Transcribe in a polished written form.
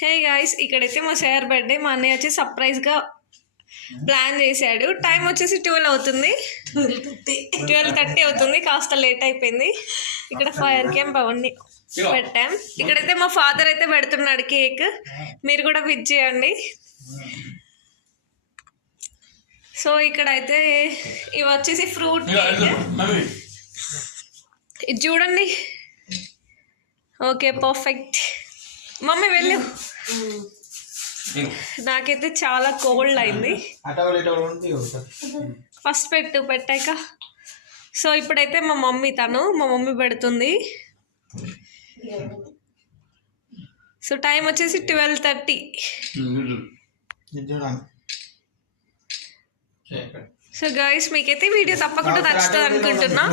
Hey guys, ఇక్కడైతే మా sir birthday. మా అన్నయ్య వచ్చి సర్ప్రైజ్గా ప్లాన్ చేశాడు. టైం వచ్చేసి 12 అవుతుంది, 12:30 అవుతుంది. కాస్త లేట్ అయిపోయింది. ఇక్కడ ఫైర్ క్యాంప్ అవన్నీ పెట్టాం. ఇక్కడైతే మా ఫాదర్ అయితే పెడుతున్నాడు కేక్. మీరు కూడా విజ్ చేయండి. సో ఇక్కడైతే ఇవి వచ్చేసి ఫ్రూట్ కేక్. ఇది చూడండి. Okay, perfect. మమ్మీ వెళ్ళు. నాకైతే చాలా కోల్డ్ అయింది. ఫస్ట్ పెట్టాక. సో ఇప్పుడైతే మా మమ్మీ పెడుతుంది. సో టైం వచ్చేసి 12:30. సో గైస్, మీకైతే వీడియో తప్పకుండా నచ్చుతుంది అనుకుంటున్నా.